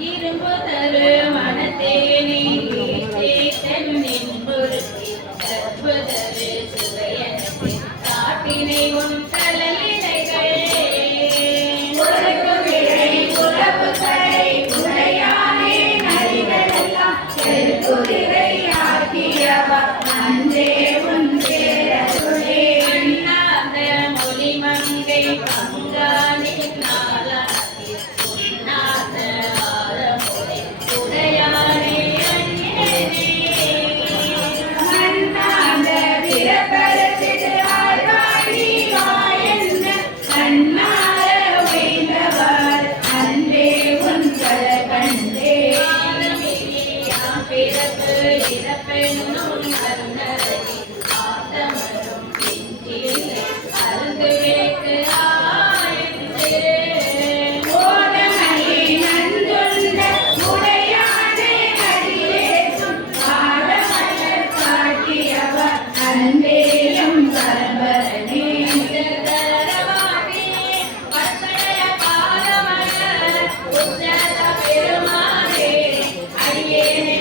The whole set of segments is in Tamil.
இரும்பு தரு மனத்தேனே காட்டினை உன் தலையினைகள் அன்றே உன் பேரருளே அண்ணாத மொழிமங்கை பங்கானின் நாளாகி உண்ணாத ஆரமுறை உடையானே அண்ணே மண்ணாத பிறப்பரத்திடு ஆழ்வாழி வாயென்ன அண்ணார வைந்தவர் அன்றே உன் கர கண்டே பிறப்பு இறப்பெண்ணும் அருணரை ஆத்தமரும் பின்றில்லை அருந்து விளக்கு ஆயன்றே ஓதமணி நன்றுண்ட உடையானே அடியேற்றும் ஆடமலர் காட்டியவர் அன்பேயும் பரம்பரனே பத்தடைய பாதமலர் உச்சத பெருமானே அடியேனை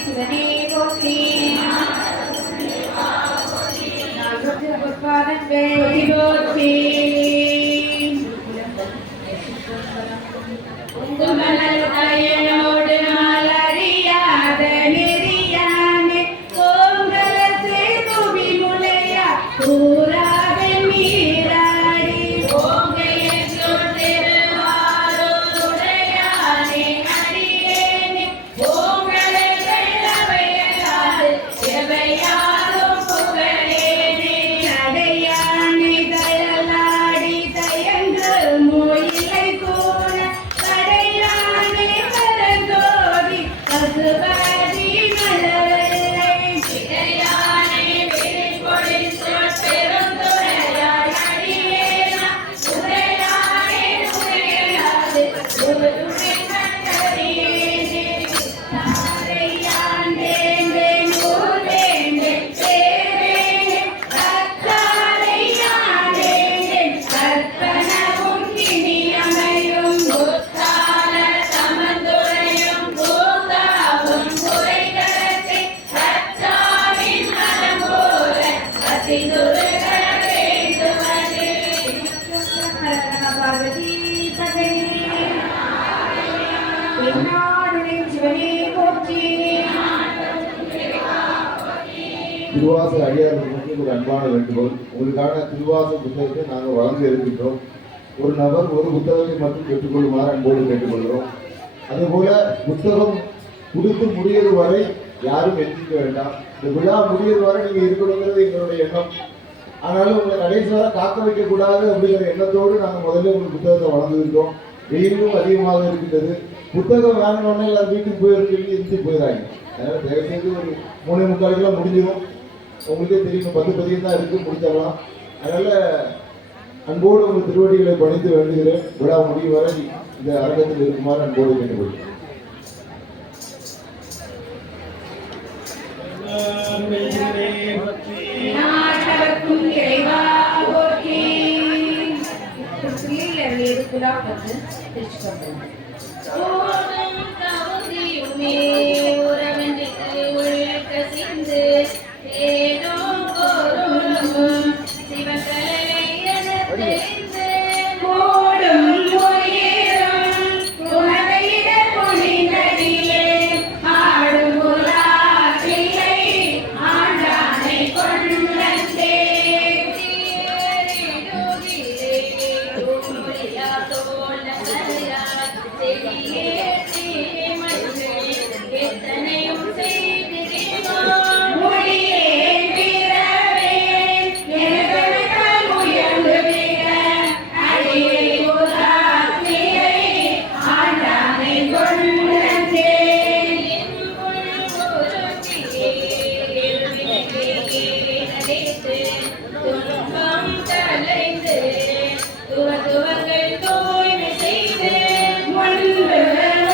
சிவனே போற்றி திருவாச அடியார்களுக்கு ஒரு அன்பான வேண்டுகோள். உங்களுக்கான திருவாச புத்தகத்தை நாங்கள் வழங்க இருக்கின்றோம். ஒரு நபர் ஒரு புத்தகத்தை மட்டும் பெற்றுக்கொள்ளுமாறு அன்போடு கேட்டுக்கொள்கிறோம். அதேபோல புத்தகம் கொடுத்து முடியது வரை யாரும் எண்ணிக்க வேண்டாம். இந்த விழா முடியது வரை நீங்க இருக்கணுங்கிறது எங்களுடைய எண்ணம். ஆனாலும் உங்களை கடைசி வரை காக்க வைக்கக்கூடாது அப்படிங்கிற எண்ணத்தோடு நாங்கள் முதல்ல உங்களுக்கு புத்தகத்தை வழங்குகின்றோம். வெயிலும் அதிகமாக இருக்கின்றது. புத்தகம் வாங்கினோடனே எல்லாரும் வீட்டுக்கு போயிருந்து சொல்லி இருந்து போயிடாங்க. அதனால தயவுசெய்து ஒரு 3:45 முடிஞ்சிடும். உங்களுக்கே தெரியும் 10 பதியம் தான் இருக்கு, முடிச்சிடலாம். அதனால அன்போடு உங்கள் திருவடிகளை பணித்து வேண்டுகிறேன். விழா முடியும் வரை இந்த அரங்கத்தில் இருக்குமாறு அன்போடு கேட்டுக்கொள்கிறேன். நாட்டவர்க்கும் இறைவா போற்றி. எதுக்குலா வந்து திருச்சிக்கொண்டோம். ஓடும் கவுதியுமே உறவென்றுக்கு உள்ள சிந்து ஏதோ பொருளும் சிவகலை என தெரிந்து ஓடும் உயிரும் உலகையிட பொழிந்தடியே ஆடும் உலாவிலை ஆண்டானை கொண்டே எத்தனையும் செய்திருந்தோம் மொழியே பிறவே எனக்கெல்லாம் உயர்ந்து விட அடியை உலாவிலை ஆண்டானை கொண்டே துன்பம் கலைந்து துவங்கள் தூய்மை செய்து முன்பு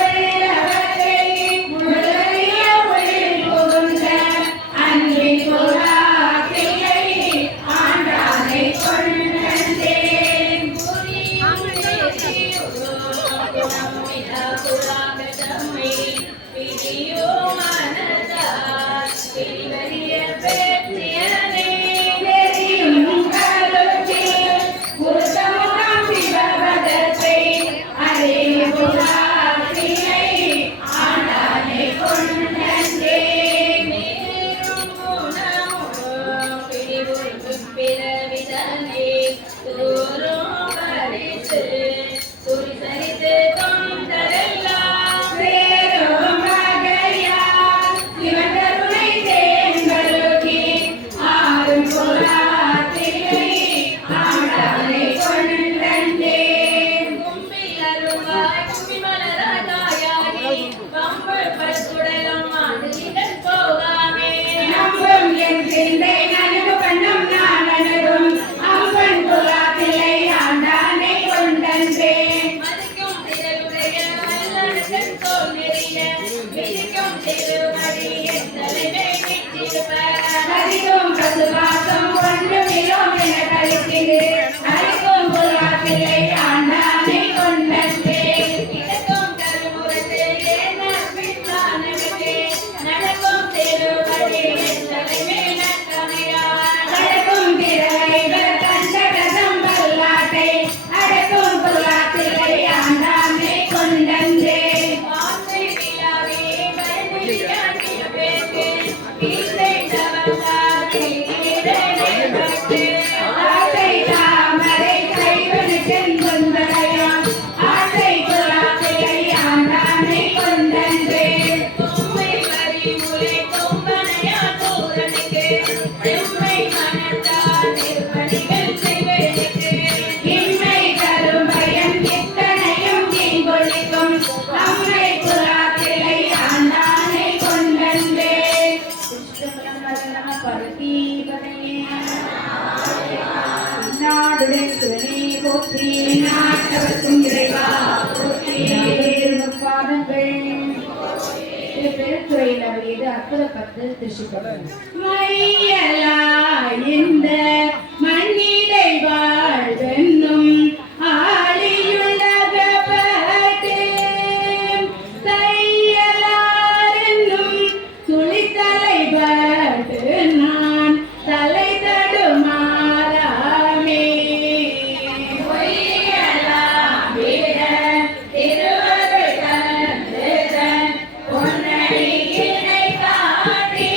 உள்ளவற்றை முழுமைய உயிர் புகுந்த அன்பின் புறாக்கிளை ஆண்டானை கொண்டே பிடியோ மனதார் பிடிவரிய பெற்றியனே நாட்டவர்க்கும் இறைவா பாதங்கள் பெருத்துறையில் அவரது அற்புதப்பட்டு திருச்சிக்கொண்டோம். இந்த மண்ணிடை வாழ்வென்னும் ஆளியுள்ளகப்பட்டு தையலாரென்னும் துளித்தலைப்பட்டு நான் தலை தடுமாறாமே பொன்னடி கிணை காட்டி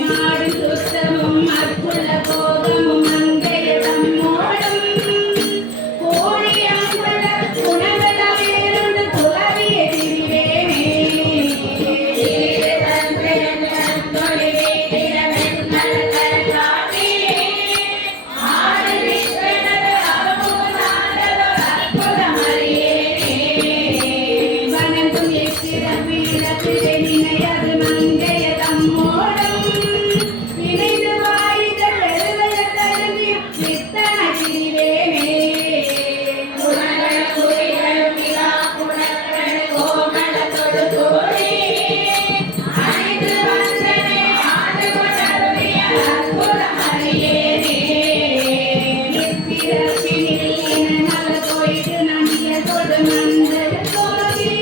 மாடும் சுத்தமும் அற்புள்ள போகமும் மங்கைய தம்மோடும் கோழியங்குள்ள குணங்களாயிருந்து துறவிய திரிவேனே வணங்கும் எச்சிறப்பிடத்திலே நினையாது மங்கைய தம்மோடும் இணைந்து வாழித பெருவெள தருந்தி நித்தன திரிவேனே அனைத்து வந்தனை ஆண்டு கொண்டருளிய அற்புதம் அறியேனே நிற்பிறப்பினில் இனநல போயிட்டு நம்பிய கொடு மந்தர தோதி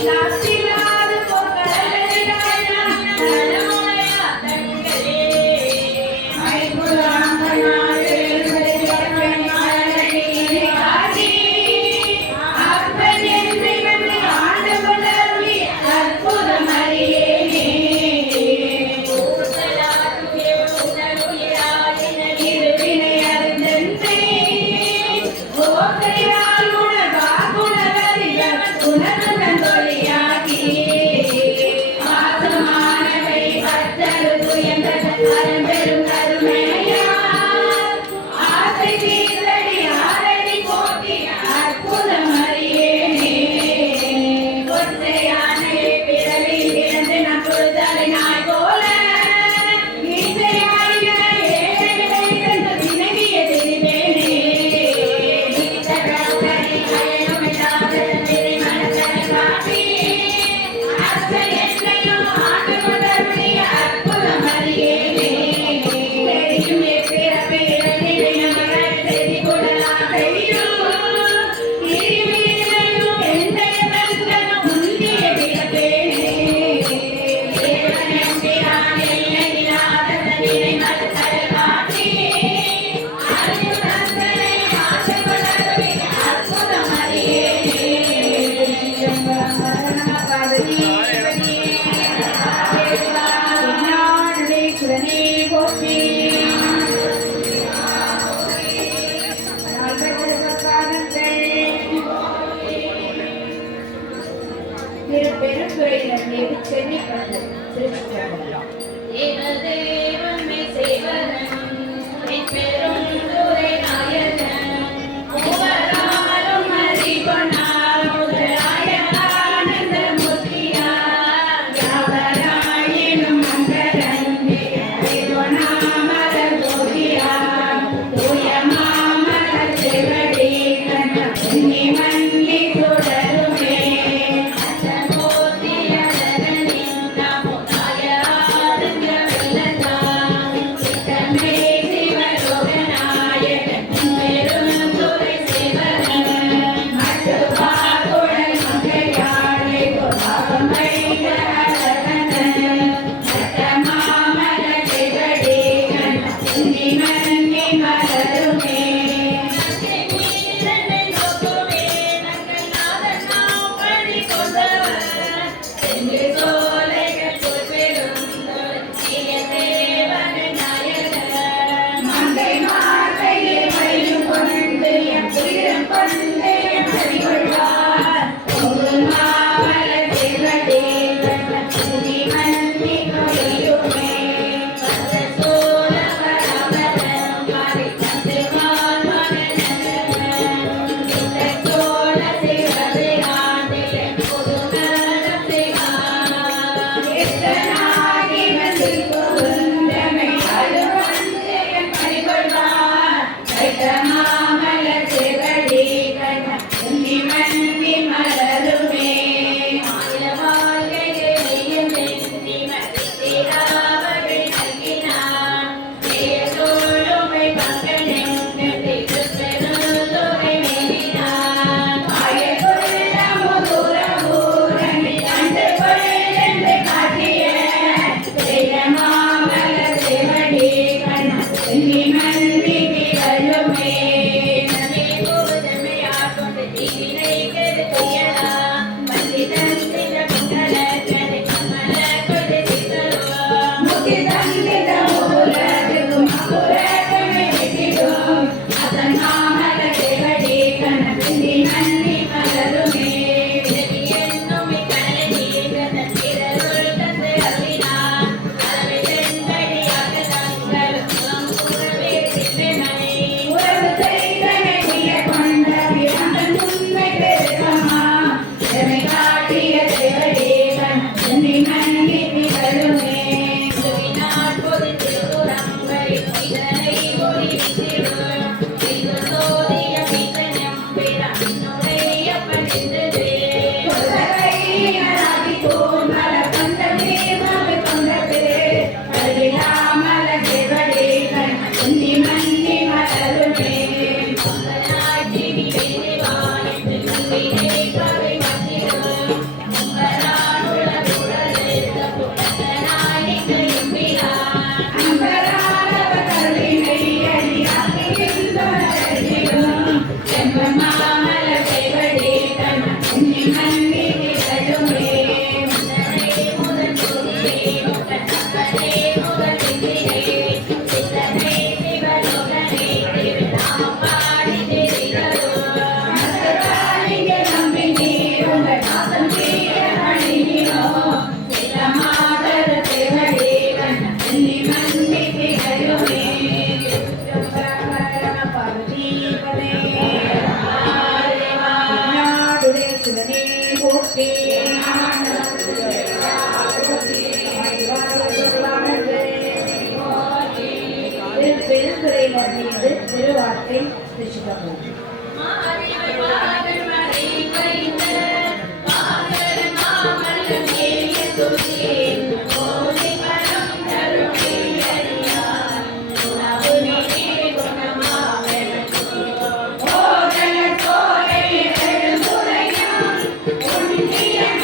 காத்திலாது போக்கடலிடாய் நான் நலமுறையா தங்களே மைபுராங்கனாய் எழுபடி அரணி ஆதி அப்பன் என்று வந்து ஆண்டு கொண்டருளி அற்புதம் அறியேனே இருவினை அறிந்தென்னை ஓசையால் உணர்வாகுணவறிய உணர்வுடந்தொழியாகி மாசமானவை பற்றறுத்து என்ற அரும்பெரும் கருணையால் ஆசை தீர்த்தடி ஆரணி போட்டி அற்புதம் அறியேனே கொச்சையானை பிறவில் பிறந்து நம்புதலை நாய் போல இசையாடிய ஏழைகளை சென்று வினவிய திரிவேனே நித்தகத்தடி அயனுமில்லாத திருமணத்தனை காட்டி அச்சை என்னையும் ஆண்டு கொண்டருளிய அற்புதம் அறியேனே தெரியும் எப்பிறப்பிறப்பினை நம்பரை செய்தி கொள்ளலாம் செய்யும் திருவினையும் எந்தைய வெங்கனும் முந்திய பிறப்பேனே தேவனம்பிரான் எல்லையில்லாத நிலை மலத்தலை காட்டி அறிவு தந்தனை ஆண்டு கொண்டருளிய அற்புதம் அறியேனே சிவனே போற்றி திருப்பெருந்துறையினர் சென்னைப்பட்டு திருச்சிற்றம்பலம் தேவதேவன்மை செய்வதன் பெருந்துரை நாயகன் மூவராலும் அறிவனார் முதலாய ஆனந்த மூர்த்தியார் யாவராயினும் மங்கரன் அறிவனாமலர் ஜோதியார் தூய மாமலர் செவடி கண்ண புண்ணி மன்னி தொடருமே சிவலோகனா போற்றி பெருந்துறையினர் மீது திருவார்த்தை திருச்சிட்டபுரம். Yeah.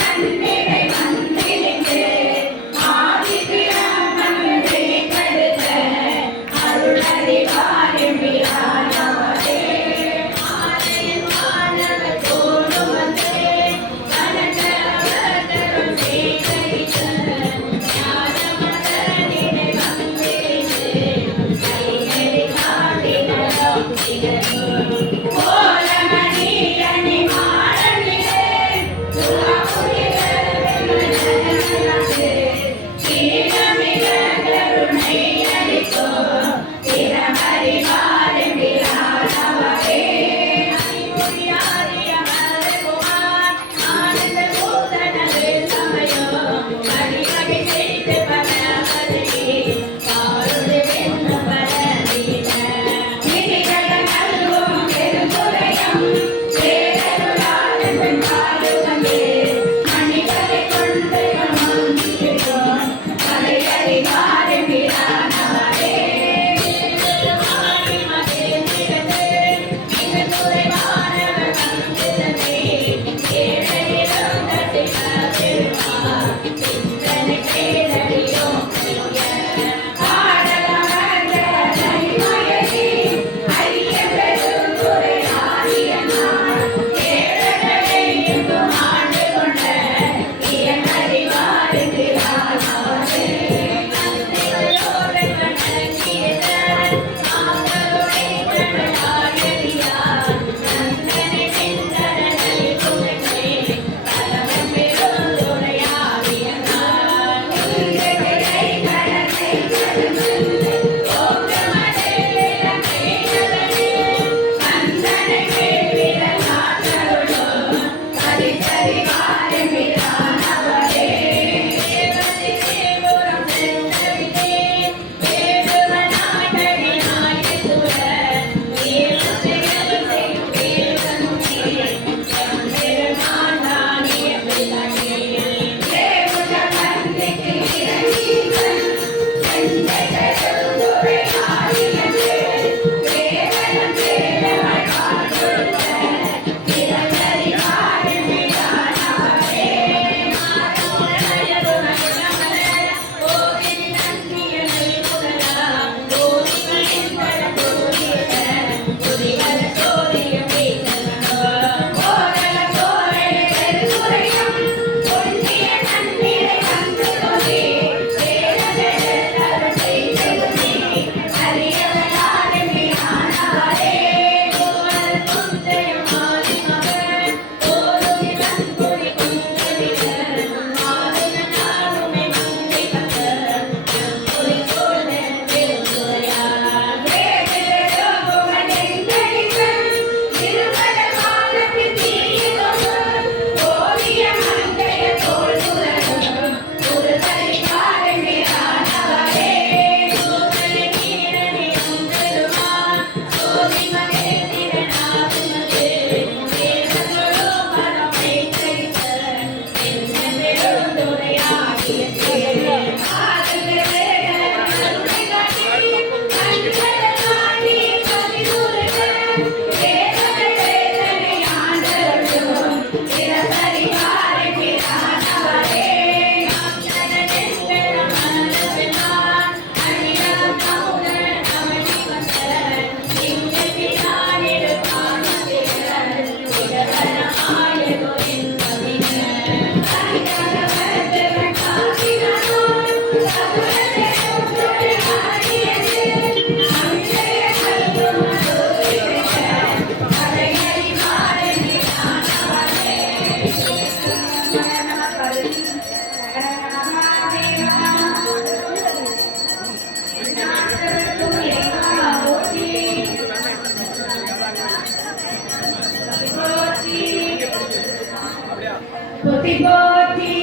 போற்றி போற்றி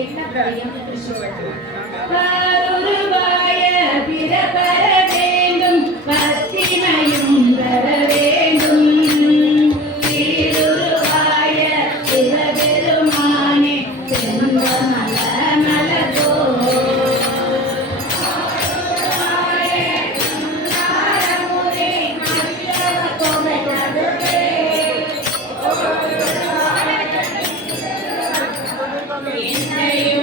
என்ன பிரளயம் அருள்வாய பிறப்பர வேண்டும் பத்தினையும் தர வேண்டும் திருவாய சிவபெருமானே செந்தமல மலர்தோ Thank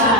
you.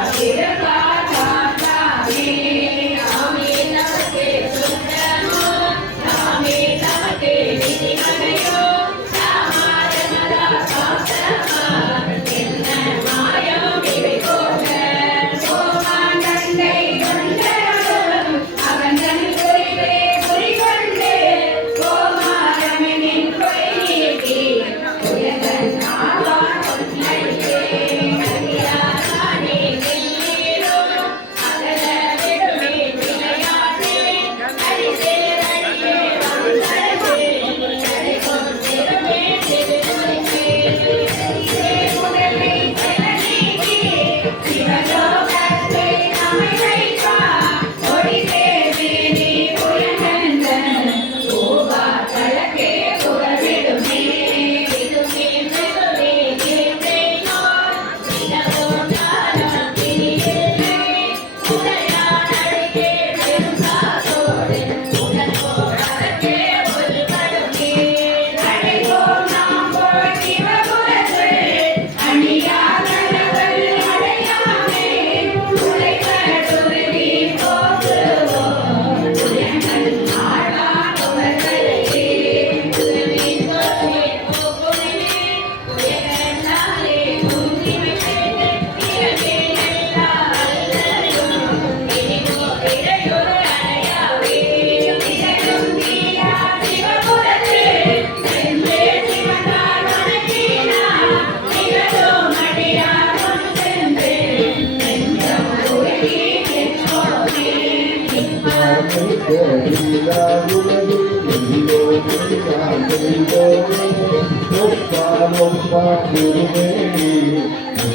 திருமேனி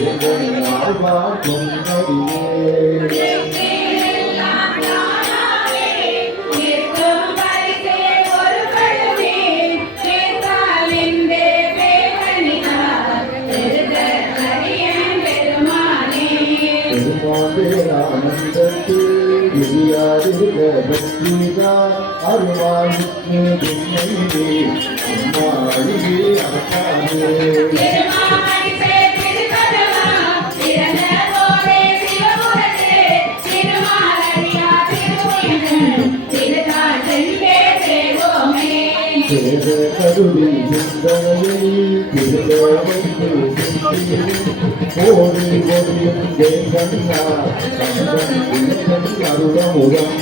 எங்கள் ஆழ்வார் பொன்னடியே ஆனந்தத்து விரியாதிருக்க பக்திதான் அருமாவுக்கு பின்னையே அம்மாடியே அக்கானே கருவி சிந்தனையை திருவந்து கோடி கொடியும் தேங்கண்ணா அருளமுகம்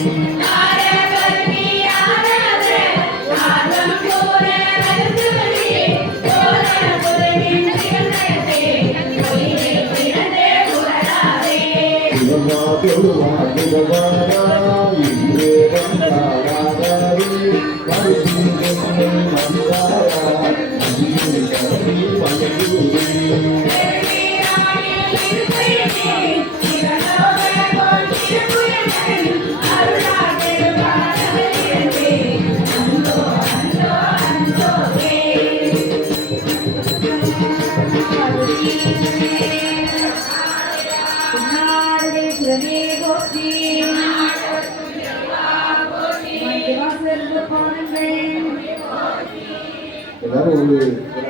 எல்லாரும் ஒரு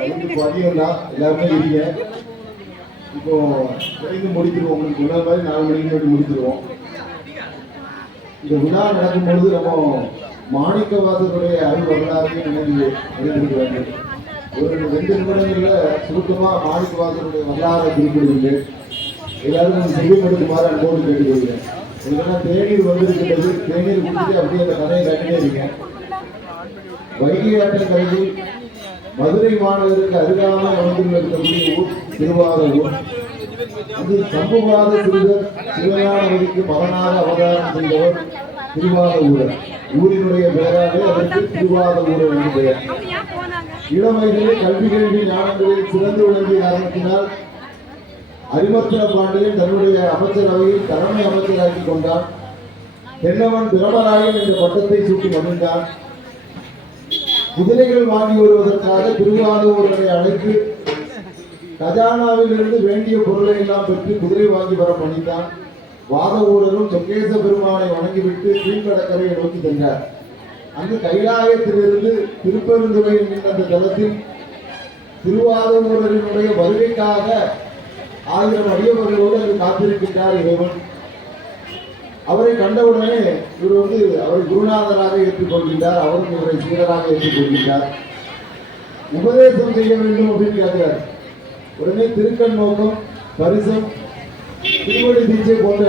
5 பதியம் தான் எல்லாருமே இருக்கீங்க. இப்போ விரைந்து முடிச்சிருவோம். உங்களுக்கு முன்னாள் மாதிரி 4 மணிக்கு முடிச்சிருவோம். இந்த விழா நடக்கும் பொழுது நம்ம மாணிக்கவாசருடைய அருள் வரலாறையும் நினைந்திருக்க வேண்டும். ஒரு 2 நிமிடங்கள்ல சுருக்கமா மாணிக்கவாசருடைய வரலாறை குறிப்பிடுகிறேன். எல்லாரும் செவிப்படுத்துமாறு அன்போடு கேட்டுக்கொள்கிறேன். இதெல்லாம் தேநீர் வந்திருக்கிறது. தேநீர் குடிச்சு அப்படியே அந்த கதையை கட்டினே இருக்கேன். வைகை ஆற்றல் கரையில் மதுரை மாநகருக்கு அருகாமல் அமைந்துள்ளக்கூடிய ஊர் திருவாரூர். அது சம்புவாத சிறுவர் சிவஞானவதிக்கு மகனாக அவதாரம் செய்தவர் திருவாரூரர். ஊரினுடைய பெயராலே அதற்கு திருவாரூரர் என்று பெயர். இளமையிலே கல்வி கேள்வி ஞானங்களில் சிறந்து விளங்கிய காரணத்தினால் அரிமர்த்தன பாண்டியன் தன்னுடைய அமைச்சரவையில் தலைமை அமைச்சராக்கி கொண்டான். தென்னவன் பிரமராயன் என்ற பட்டத்தை சூட்டி மகிழ்ந்தான். குதிரைகள் வாங்கி வருவதற்காக திருவாரூரை அழைத்து கஜானாவில் இருந்து வேண்டிய பொருளை எல்லாம் பெற்று குதிரை வாங்கி வர பணித்தான். வாத ஊரரும் சொக்கேச பெருமானை வணங்கிவிட்டு கீழ்கடற்கரையை நோக்கி சென்றார். அங்கு கைலாயத்திலிருந்து திருப்பெருந்துறை என்கின்ற அந்த தலத்தில் திருவாரூரரினுடைய வருகைக்காக 1000 அடியவர்களோடு அங்கு காத்திருக்கின்றார் இறைவன். அவரை கண்டவுடனே இவர் அவரை குருநாதராக ஏற்றுக்கொள்கின்றார். அவரும் இவரை சீடராக ஏற்றுக்கொள்கின்றார். உபதேசம் செய்ய வேண்டும் அப்படின்னு கேட்கிறார். உடனே திருக்கண் நோக்கம், பரிசம், திருவடி தீட்சை போன்ற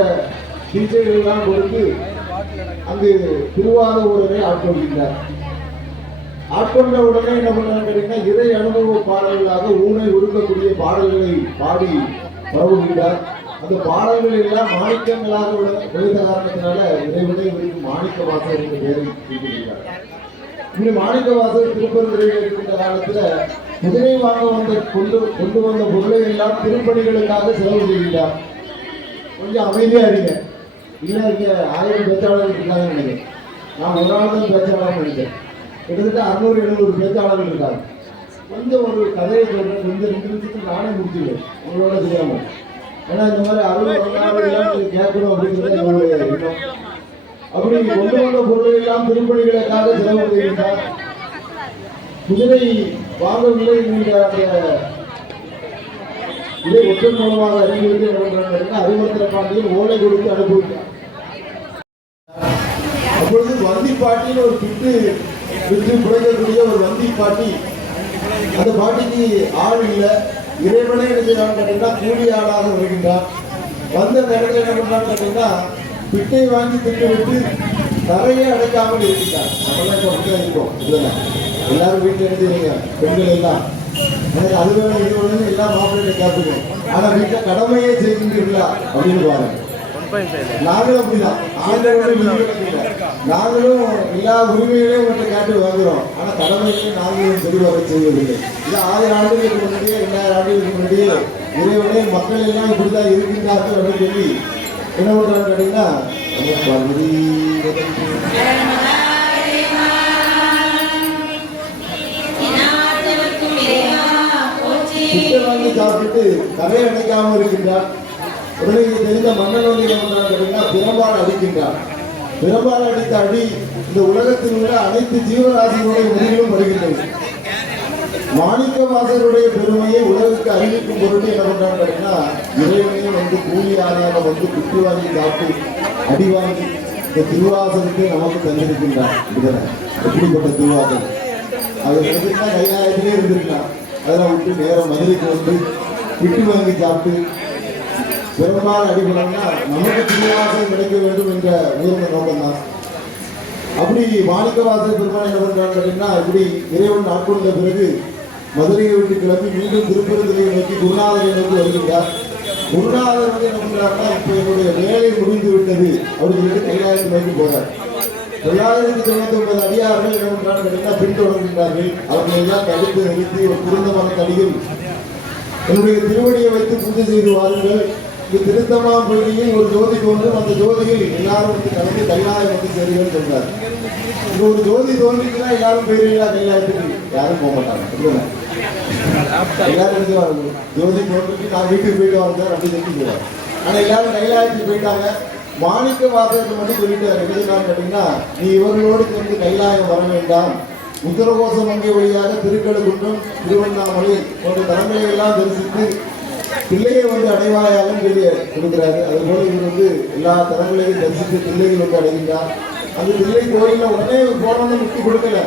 தீட்சைகள் எல்லாம் கொடுத்து அங்கு திருவாரூரரை ஆட்கொள்கின்றார். ஆட்கொண்ட உடனே என்ன பண்றாங்க கேட்டீங்கன்னா, இறை அனுபவ பாடல்களாக ஊனை உருக்கக்கூடிய பாடல்களை பாடி பரவுகின்றார். அந்த பாடல்கள் எல்லாம் மாணிக்கங்களாக விழுந்த காரணத்தினால இறைவனை இவருக்கு மாணிக்கவாசர் என்ற பெயரை சூட்டியிருக்கிறார். இந்த மாணிக்கவாசர் திருப்பெருந்துறையில் இருக்கின்ற காலத்துல குதிரை வாங்க கொண்டு வந்த பொருளை எல்லாம் திருப்பணிகளுக்காக செலவு செய்கிறார். கொஞ்சம் அமைதியா இருங்க. இல்லை இங்க 1000 பேச்சாளர்கள் இருக்காங்கன்னு நினைக்கிறேன். நான் ஒரு ஆள் தான் பேச்சாளர் நினைக்கிறேன். கிட்டத்தட்ட 600-700 பேச்சாளர்கள் இருக்காங்க. கொஞ்சம் ஒரு கதையை சொல்றேன். கொஞ்சம் 2 நிமிஷத்துக்கு நானே முடிச்சுக்கிறேன் உங்களோட தெரியாமல். ஏன்னா இந்த மாதிரி அருள் கேட்கணும் அப்படிங்கிறது என்னுடைய எண்ணம். அப்படி கொண்டு வந்த பொருளை எல்லாம் திருப்பணிகளுக்காக செலவு செய்கின்றார். குதிரை வாங்கவில்லை என்கிற அந்த இதை ஒற்றன் மூலமாக அறிவித்து அறிவுறுத்தல பாண்டியில் ஓலை கொடுத்து அனுபவித்தார். அப்பொழுது வந்தி பாட்டின்னு ஒரு விட்டு குறைக்கக்கூடிய ஒரு வந்தி பாட்டி. அந்த பாட்டிக்கு ஆள் இல்லை. இறைவனே என்ன செய்யறான்னு கேட்டீங்கன்னா கூலி ஆளாக வருகின்றார். வந்த நேரத்தில் என்ன பண்றான்னு கேட்டீங்கன்னா பிட்டை வாங்கி திட்டு விட்டு தரையே அடைக்காமல் இருக்கின்றார். நம்மளாம் இப்போ அப்படிதான் இருக்கோம். இல்லைங்க எல்லாரும் வீட்டில் எழுதுறீங்க பெண்கள் எல்லாம் எனக்கு அது வேணும் இது வேணும்னு எல்லாம் மாப்பிள்ளை கேட்பீங்க. ஆனா வீட்டில் கடமையே செய்கின்றீர்களா அப்படின்னு பாருங்க. நாங்களும் அப்படிதான். நாங்களும் எல்லா உரிமைகளையும் உங்கள்கிட்ட கேட்டு வாங்குறோம். ஆனா கடமைகளையும் நாங்களும் தெளிவாக செய்வதில்லை. இது 1000 ஆண்டுகளுக்கு முன்னாடியே 2000 ஆண்டுகளுக்கு முன்னாடியே இறைவனே மக்கள் எல்லாம் இப்படிதான் இருக்கின்றார்கள் அப்படின்னு சொல்லி என்ன பண்றாங்க கேட்டீங்கன்னா சிட்டை வாங்கி சாப்பிட்டு கரையை அடைக்காமல் இருக்கின்றார். உடனே இது தெரிந்த மன்னன் வந்து என்ன பண்றாங்க கேட்டீங்கன்னா பிரம்பால் அடிக்கின்றார். பிரம்பால் அடித்த அடி இந்த உலகத்தில் உள்ள அனைத்து ஜீவராசிகளுடைய உயிரிலும் வருகின்றது. மாணிக்கவாசகருடைய பெருமையை உலகுக்கு அறிவிக்கும் பொருட்டு என்ன பண்றாங்க கேட்டீங்கன்னா இறைவனையே வந்து கூலி ஆணையாக வந்து குட்டி வாங்கி சாப்பிட்டு அடி வாங்கி இந்த திருவாசகத்தை நமக்கு தந்திருக்கின்றார். எப்படிப்பட்ட திருவாசகம் அது எடுத்துக்கிட்டா கைலாயத்திலே இருந்திருக்கலாம். அதெல்லாம் விட்டு நேரம் மதுரைக்கு வந்து விட்டு வாங்கி சாப்பிட்டு பெரும்பாலும் அடிபடம்னா நமக்கு திருவாசகம் கிடைக்க வேண்டும் என்ற உயர்ந்த நோக்கம்தான். அப்படி மாணிக்கவாசகர் பெருமாள் என்ன பண்றாங்க அப்படின்னா இப்படி இறைவன் ஆட்கொண்ட பிறகு மதுரையை விட்டு கிளம்பி மீண்டும் திருப்பதியை நோக்கி குருநாதரை நோக்கி வருகின்றார். குருநாதர் வந்து என்ன பண்றாருன்னா இப்ப என்னுடைய வேலை முடிந்து விட்டது அப்படின்னு சொல்லிட்டு கைலாயத்தை நோக்கி போறார். 999 அடியார்கள் என்ன பண்றாங்க கேட்டீங்கன்னா பின்தொடர்கின்றார்கள். அவர்களை எல்லாம் தடுத்து நிறுத்தி ஒரு குருந்தமான கடிகள் என்னுடைய திருவடியை வைத்து பூஜை செய்து வாருங்கள். இந்த திருத்தமாம் பகுதியில் ஒரு ஜோதி தோன்றும். அந்த ஜோதியில் எல்லாரும் வந்து கலந்து கைலாயம் வந்து சேருங்கள் சொல்றாரு. இங்க ஒரு ஜோதி தோன்றிச்சுன்னா எல்லாரும் போயிருவீங்களா கைலாயத்துக்கு? யாரும் போக மாட்டாங்க. எல்லாரும் எடுத்துவாங்க ஜோதி தோன்றிட்டு நான் வீட்டுக்கு போயிட்டு வாங்க அப்படி சொல்லிட்டு. ஆனா எல்லாரும் கைலாயத்துக்கு போயிட்டாங்க. மாணிக்கவாசகருக்கு மட்டும் சொல்லிட்டாரு என்ன கேட்டீங்கன்னா நீ இவர்களோடு சேர்ந்து கைலாயம் வர வேண்டாம். உத்தரகோசம் வங்கி வழியாக திருக்கழுக்குன்றம் திருவண்ணாமலை போன்ற தலங்களை எல்லாம் தரிசித்து பிள்ளையை வந்து அடைவாயாலும் சொல்லி கொடுக்கிறாரு. அதுபோல இவர் வந்து எல்லா தலங்களையும் தரிசித்து பிள்ளைகள் வந்து அடைகின்றார். அந்த பிள்ளை கோயில உடனே போனோன்னு முட்டி கொடுக்கல.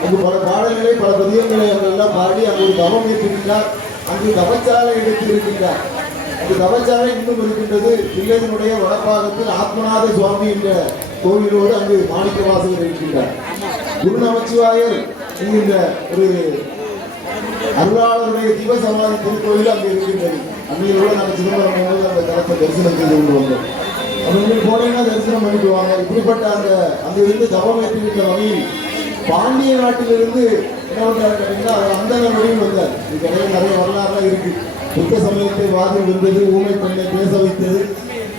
அங்கு பல பாடல்களை பல பதியங்களை அவங்க எல்லாம் பாடி அங்கு ஒரு தவம் ஏற்றிருக்கிறார். அங்கு தவச்சாலை எடுத்து இருக்கின்றார். அந்த தவச்சாலை இன்னும் இருக்கின்றது. பிள்ளையினுடைய வடபாகத்தில் ஆத்மநாத சுவாமி என்ற கோவிலோடு அங்கு மாணிக்கவாசகர் இருக்கின்றார். குரு நமச்சிவாயர் என்கின்ற ஒரு அருளாளருடைய ஜீவசமாதி திருக்கோயில் அங்கே இருக்கின்றது. அன்னையோட நாங்கள் சிதம்பரம் போது அந்த தலத்தை தரிசனம் செய்து கொண்டு வந்தோம். அவங்க போனீங்கன்னா தரிசனம் பண்ணிக்குவாங்க. இப்படிப்பட்ட அங்க இருந்து தவம் ஏற்றிவிட்ட வகையில் பாண்டிய நாட்டிலிருந்து என்ன பண்றாரு கேட்டீங்கன்னா அவர் அந்த வழியில் வந்தார். இது கிடையாது, நிறைய வரலாறுலாம் இருக்கு. புத்த சமயத்தை வாதில் வந்தது, ஊமை பெண்ணை பேச வைத்தது,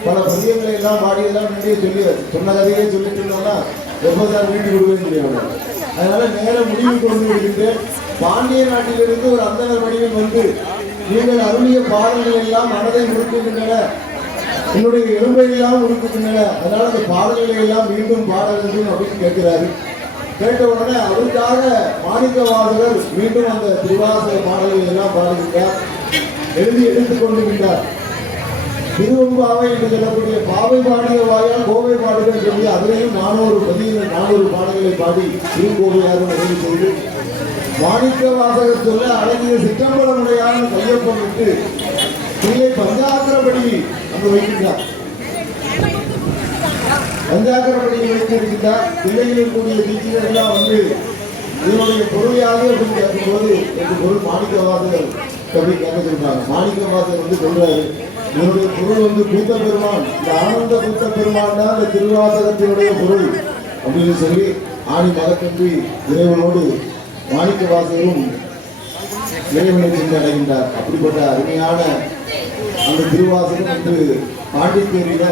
பல பதியங்களை எல்லாம் பாடியெல்லாம் முன்னே சொல்லி சொன்ன கதையே சொல்லிட்டு இருந்தோம்னா எப்போ சார் வீட்டுக்கு விடுவேன்னு சொல்லிடுவாங்க. அதனால நேரம் முடிவு கொண்டு வருகின்றேன். பாண்டிய நாட்டிலிருந்து ஒரு அந்தனர் வடிவில் வந்து நீங்கள் அருளிய பாடல்கள் எல்லாம் மனதை முறுக்குகின்றன, என்னுடைய எலும்பை எல்லாம் முறுக்குகின்றன. அதனால அந்த பாடல்களை எல்லாம் மீண்டும் பாட வேண்டும் அப்படின்னு கேட்கிறாரு. கேட்ட உடனே அவருக்காக மாணிக்கவாசகர் மீண்டும் அந்த திருவாசக பாடல்கள் எல்லாம் பாடுகின்றார். எழுதி எடுத்துக் கொண்டிருக்கின்றார். திருவம்பாவை என்று சொல்லக்கூடிய பாவை பாடிய வாயால் கோவை பாடுகள் சொல்லி அதிலையும் 400 பாடல்களை பாடி திருக்கோவையாக நிறைவு செய்து மாணிக்கவாசகர் சொல்ல அழகிய சிற்றம்பலமுடையான கையொப்பம் விட்டு பிள்ளை பஞ்சாக்கரப்படி அங்கு வைக்கின்றார். பஞ்சாக்கரப்படியை வைத்திருக்கின்றார். பிள்ளைகளில் கூடிய டீச்சர் எல்லாம் வந்து இதனுடைய பொருளையாக அப்படின்னு கேட்கும்போது எனக்கு பொருள் மாணிக்கவாசகர் கவி கேட்க சொல்றாங்க. மாணிக்கவாசகர் வந்து சொல்றாரு இதனுடைய பொருள் வந்து கூத்த பெருமான், இந்த ஆனந்த கூத்த பெருமான் தான் இந்த திருவாசகத்தினுடைய பொருள் அப்படின்னு சொல்லி ஆணி மதக்கன்றி இறைவனோடு மாணிக்கவாசகரும் இறைவனை சென்று அடைகின்றார். அப்படிப்பட்ட அருமையான அந்த திருவாசகம் என்று பாண்டிச்சேரியில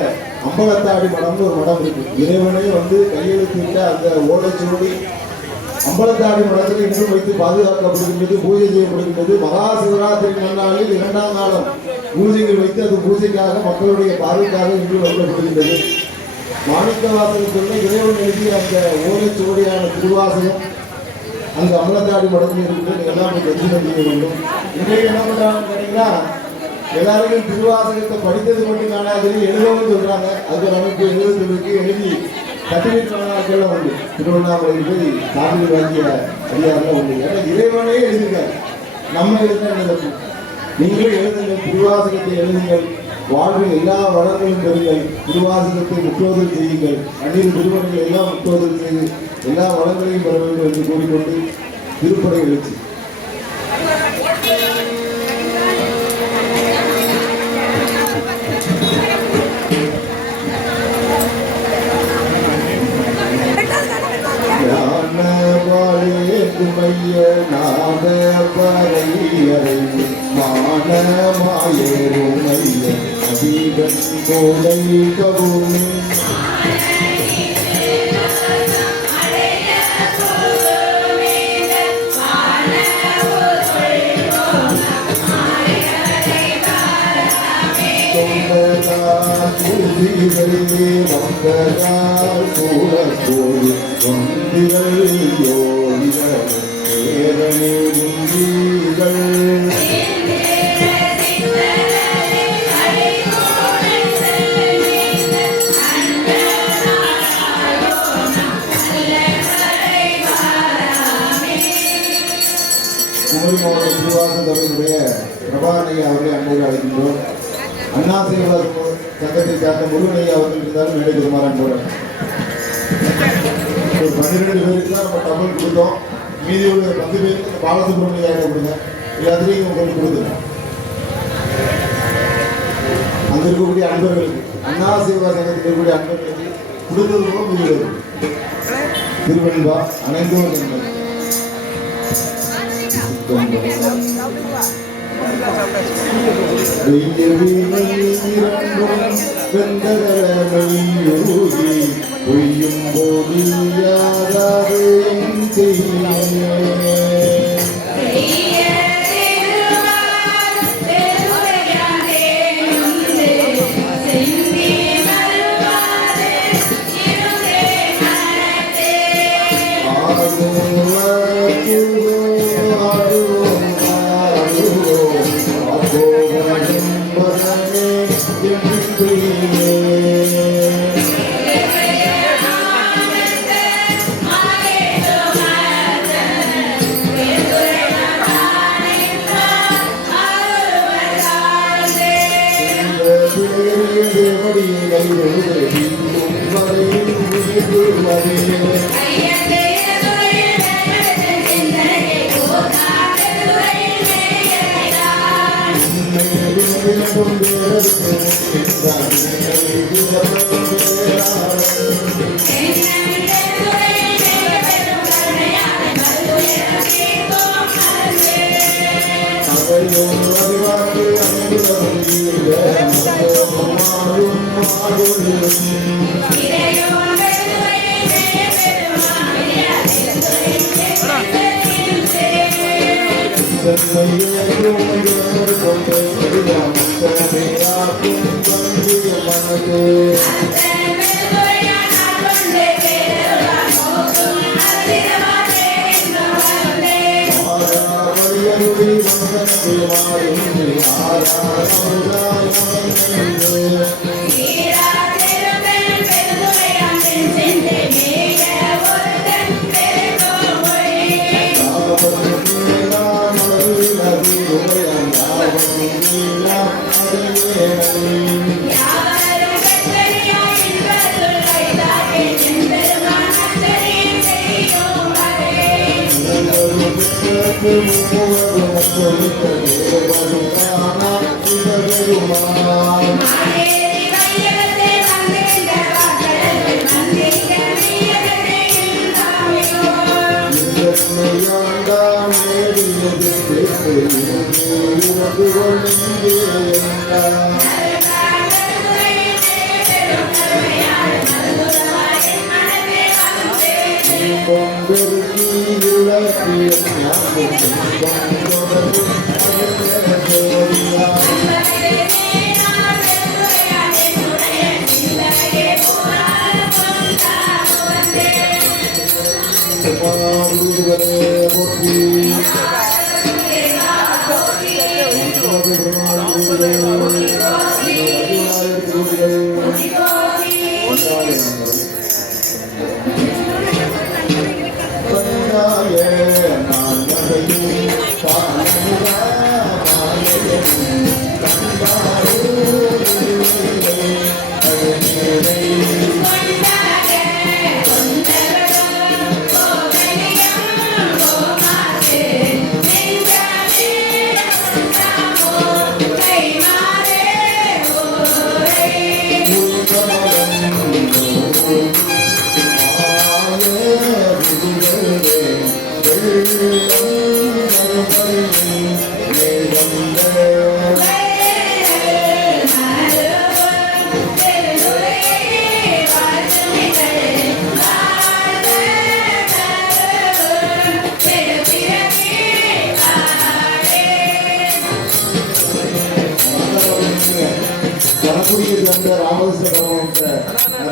அம்பலத்தாடி மடம்னு ஒரு மடம் இருக்கு. இறைவனே வந்து கையெழுத்திட்ட அந்த ஓலைச்சுவடி அம்பலத்தாடி மடத்தில் இன்றும் வைத்து பாதுகாக்கப்படுகின்றது, பூஜை செய்யப்படுகின்றது. மகா சிவராத்திரி நன்னாளில் 2ஆம் நாளும் பூஜைகள் வைத்து அது பூஜைக்காக மக்களுடைய பார்வைக்காக இன்று வைக்கப்படுகின்றது. மாணிக்கவாசகர் சொல்ல இறைவன் எழுதிய அந்த ஓலைச்சுவடியான திருவாசகம் அங்கு அம்பலத்தாடி மடத்தில் இருக்கிறது. எல்லாம் தரிசனம் செய்ய வேண்டும். இன்றைக்கு என்ன பண்றாங்கன்னு கேட்டீங்கன்னா எல்லாருக்கும் திருவாசகத்தை படித்தது மட்டும் காணாது எழுதவும் சொல்றாங்க. அது நமக்கு எழுதுறதுக்கு எழுதி சர்டிபிகேட் உண்டு. திருவண்ணாமலையில் போய் சாமி வாங்கிய அதிகாரம் உண்டு. ஏன்னா இறைவனே எழுதுங்க, நம்ம எழுத நீங்களே எழுதுங்கள், திருவாசகத்தை எழுதுங்கள், வாழ்வில் எல்லா வளங்களும் பெறுங்கள், திருவாசகத்தை முற்றோதல் செய்யுங்கள், அந்நிய திருவண்ணங்கள் எல்லாம் முற்றோதல் செய்து எல்லா வளங்களையும் பெற வேண்டும் என்று கூறிக்கொண்டு திருப்படை எழுச்சி. மாதவரையரை மானமாயேறும் ஐயன் அதிகன் கோலை கவுமே மக்களால் கூட போய் ஒன்றிகள் யோகிகள் ஏரணி முந்திகள் குமரி மாவட்ட திருவாசகம் தமிழுடைய பிரபாகரனையா அவர்களை அன்போடு அழைக்கின்றோம். அண்ணா சேவா சங்கத்தை சார்ந்த முருகனையா அவர்கள் இருந்தாலும் மேடை பெருமாறான் போறேன். ஒரு 12 பேருக்கு தான் நம்ம தமிழ் கொடுத்தோம். மீதி ஒரு 10 பேருக்கு பாலசுப்ரமணியா கொடுங்க. எல்லாத்துலேயும் உங்களுக்கு கொடுத்துருங்க. அங்க இருக்கக்கூடிய அன்பர்களுக்கு அண்ணா சேவா சங்கத்தில் இருக்கக்கூடிய அன்பர்களுக்கு கொடுத்ததுக்கும் மீதி வரும். திருவன்பா அனைத்தும் பொய்யும் போது யாரும் செய்ய நான்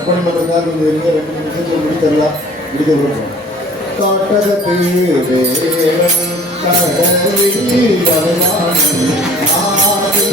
கற்பனை பண்ணுறதுக்காக இந்த 2 நிமிஷத்தில் முடித்தரலாம். முடிக்க விரும்புகிறோம். காட்டகத்து வேலன் கடலில் வருவான் ஆதி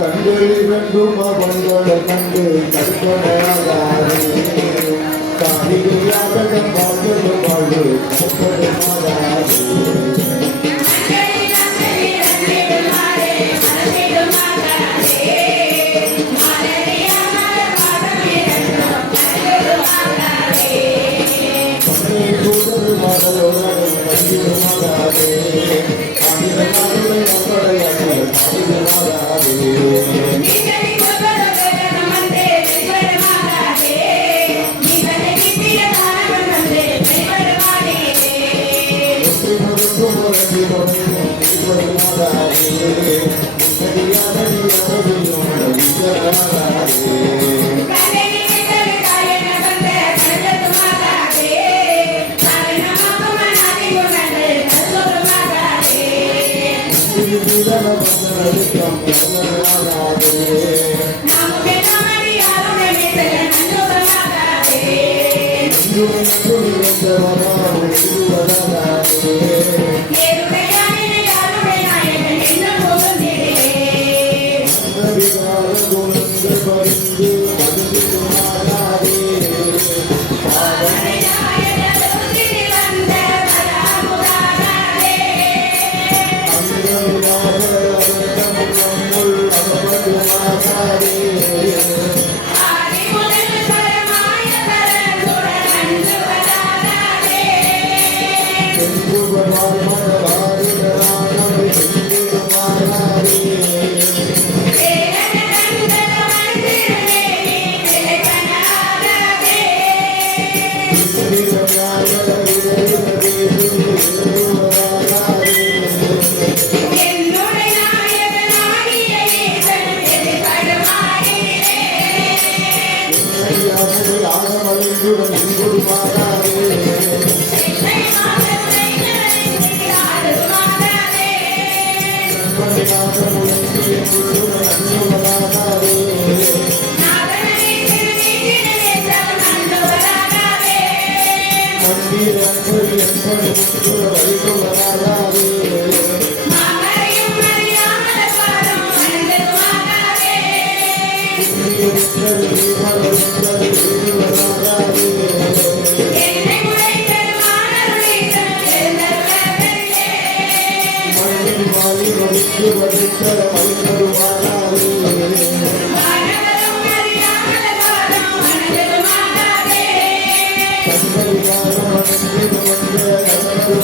கண்களில் வென்றும் அவங்களை கண்டு கற்பனையாகாது காணியாக வாழ்வது வாழ்வு கற்பனையாகாது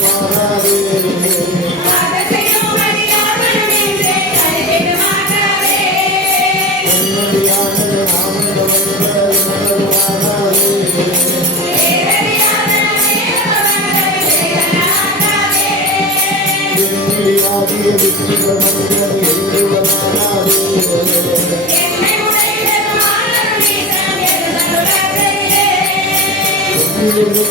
Thank you. Thank you.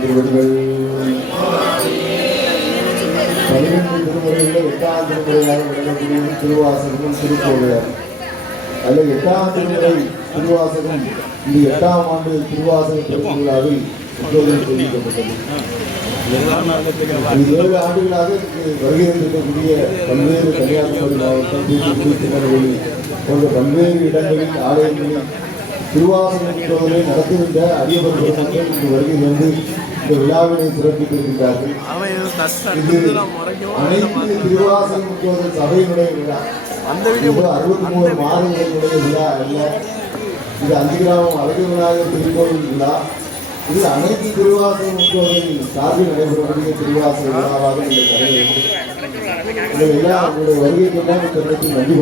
திருவடிகள் 12 திருமுறைகளில் 8ஆம் திருமுறையாக விளங்கக்கூடிய திருவாசகமும் திருக்கோவையார். அதில் 8ஆம் திருமுறை திருவாசகம் இந்த 8ஆம் ஆண்டு திருவாசக திருவிழாவில் தெரிவிக்கப்பட்டது. 7 ஆண்டுகளாக வருகை இருக்கக்கூடிய பல்வேறு கன்னியாகுமரி மாவட்டம், தூத்துக்குடி, திருநெல்வேலி போன்ற பல்வேறு இடங்களில் ஆலயங்களில் திருவாசகம் நடத்துகின்ற அரியவர்கள் இங்கு வருகை வந்து இந்த விழாவினை சிறப்பித்திருக்கிறார்கள். அனைத்து திருவாசகம் சபையினுடைய விழா 63 மாதங்களுடைய விழா அல்ல. இது அந்திகிராமம் அழகு விநாயகர் திருக்கோவில் விழா. இது அனைத்து திருவாசகம் முக்கியவர்களின் சார்பில் நடைபெறக்கூடிய திருவாசக விழாவாக இந்த கருத வேண்டும். இந்த விழா உங்களுடைய வருகை கொண்டால் நன்றி.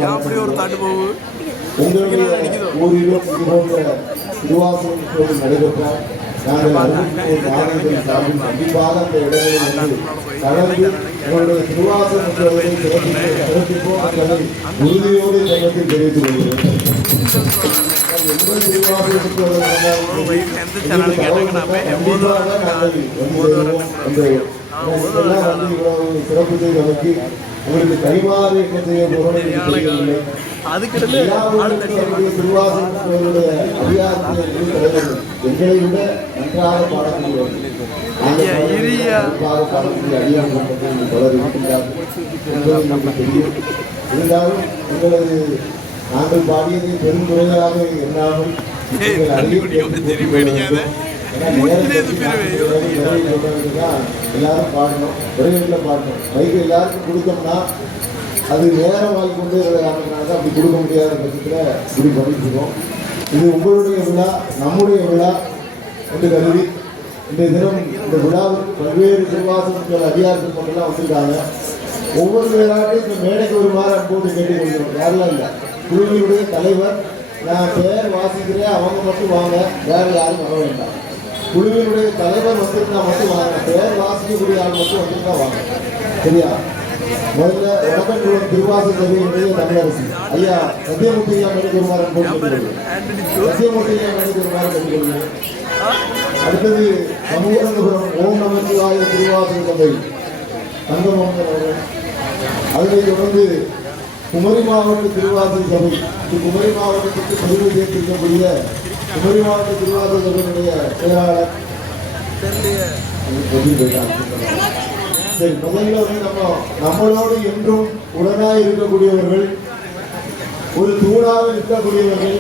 உங்களுடைய ஊரிலும் இதுபோன்ற திருவாசகம் கோவில் நடைபெற்றால் நாங்கள் 64 மாநிலங்களின் சார்பில் கண்டிப்பாக அந்த இடங்களில் வந்து கலந்து எங்களுடைய திருவாசகம் கோவிலை சிறப்பிப்போம் என்பதை உறுதியோடு சங்கத்தில் தெரிவித்துக் கொள்கிறோம். எந்த திருவாசகம் கோவில் சிறப்பு செய்து அமைக்கி உங்களுக்கு கைமாறு என்ன செய்ய போறோம் திருவாசகங்களுடைய அதிகாரத்தில் எங்களை விட நன்றாக பாடக்கூடிய அடியார்கள் தொடர் இருக்கின்றார்கள் நமக்கு தெரியும். இருந்தாலும் எங்களது நாங்கள் பாடியதை பெருந்துறையாக எண்ணாமல் எல்லாரும் பாடணும், விரைவில் பாடணும். பைக்கு எல்லாருக்கும் கொடுத்தோம்னா அது நேரம் வாங்கி கொண்டு காரணத்தினால அப்படி கொடுக்க முடியாத பட்சத்தில் இப்படி பண்ணிட்டுருக்கோம். இது உங்களுடைய விழா, நம்முடைய விழா என்று கருதி இன்றைய தினம் இந்த விழாவுக்கு பல்வேறு திருவாசகங்கள் அதிகாரத்தில் கொண்டெல்லாம் வந்திருக்காங்க. ஒவ்வொரு விழாட்டையும் இந்த மேடைக்கு வருமாறு அன்போடு கேட்டுக்கொள்கிறோம். யாரெல்லாம் இல்லை, குழுவினுடைய தலைவர் நான் பேர் வாசிக்கிறேன், அவங்க மட்டும் வாங்க, வேறு யாரும் வர வேண்டாம். குழுவினுடைய தலைவர் வந்திருந்தா மட்டும் வாங்க, பேர் வாசிக்கக்கூடிய ஆள் மட்டும் வந்திருந்தா வாங்க, சரியா? முதல்ல வடக்கன்குளம் திருவாசக சபையினுடைய தமிழரசு ஐயா சத்தியமூர்த்தி ஐயா மணிக்குமார் சத்தியமூர்த்தி ஐயா மணிக்குமார் கண்டுகொள்கிறேன். அடுத்தது சமூகபுரம் ஓம் நமச்சிவாய திருவாசக சபை தங்கமோகன் அவர்கள். அதனைத் தொடர்ந்து குமரி மாவட்ட திருவாசக சபை, குமரி மாவட்டத்துக்கு பதிவு சேர்த்திருக்கக்கூடிய குமரி மாவட்ட திருவாசக சபையினுடைய செயலாளர். சரி, முதல்ல வந்து நம்மளோடு என்றும் உடனாய் இருக்கக்கூடியவர்கள், ஒரு தூணாக இருக்கக்கூடியவர்கள்.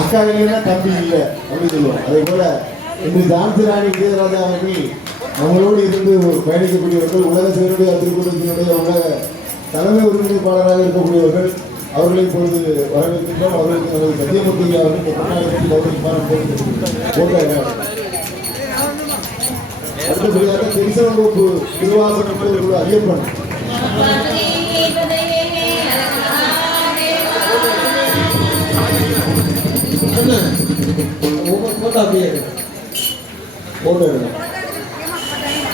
அக்கா இல்லைன்னா தம்பி இல்லை அப்படின்னு சொல்லுவோம். அதே போல இன்று ஜான்சி ராணி விஜயராஜா அவர்கள் நம்மளோடு இருந்து பயணிக்கக்கூடியவர்கள், உலக சேருடைய திருக்கூட்டத்தினுடைய உலக தலைமை ஒருங்கிணைப்பாளராக இருக்கக்கூடியவர்கள். அவர்களை இப்பொழுது வரவேற்கின்றோம். அவர்களுக்கு நமது சத்தியமூர்த்தி அவர்கள் அடுத்தபடியாக திருச்செங்கோப்பு திருவாசகம் ஐயப்பன்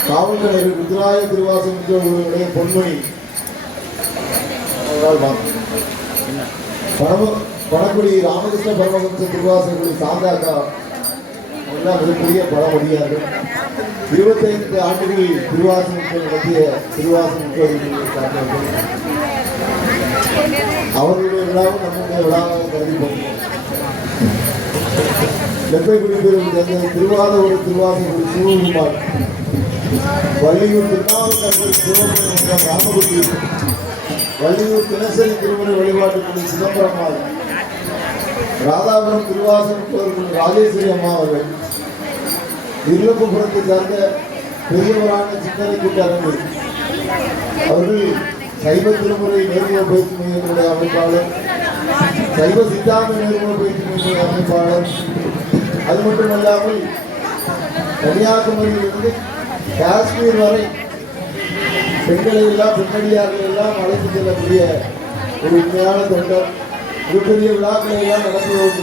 காவல்துறை ருத்ராய திருவாசகங்களுடைய பொன்மணி பணக்குடி ராமகிருஷ்ண பரமஹம்ச திருவாசகங்களுடைய சாந்தாக்கா எல்லாம் மிகப்பெரிய பழமொழியார்கள். 25 ஆண்டுகளில் திருவாசகங்கள் நடத்திய திருவாசகர்கள் அவர்களுடைய விழாவும் நம்முடைய விழாவாக கருதி போகிறோம். லெப்பைக்குடி பெறும் திருவாதூர் திருவாசகர்கள் சிவகுமார், வள்ளியூர் திருநாவுக்கரசர் சிவகுமார் ராமகுடி, வள்ளியூர் தினசரி திருமுறை வழிபாட்டுக்குடி சிதம்பரம்மாள், ராதாபுரம் திருவாசகர்கள் ராஜேஸ்வரி அம்மா அவர்கள், இருளப்புறத்தை சார்ந்த பெரியவரான சிந்தனை கூட்டரங்கு அவர்கள் சைவ திருமுறை நேர்முக பயிற்சி மையத்தினுடைய அமைப்பாளர், சைவ சித்தாந்த நேர்முக பயிற்சி மைய அமைப்பாளர், அது மட்டுமல்லாமல் கன்னியாகுமரியிலிருந்து காஷ்மீர் வரை பெண்களை எல்லாம் பெண்ணடியார்கள் எல்லாம் அழைத்து செல்லக்கூடிய ஒரு உண்மையான தொண்டர். மிகப்பெரிய விழாக்களை எல்லாம் நடத்துவதற்கு